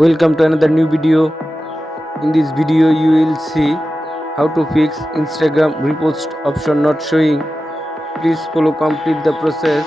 Welcome to another new video. In this video you will see how to fix Instagram repost option not showing. Please follow complete the process.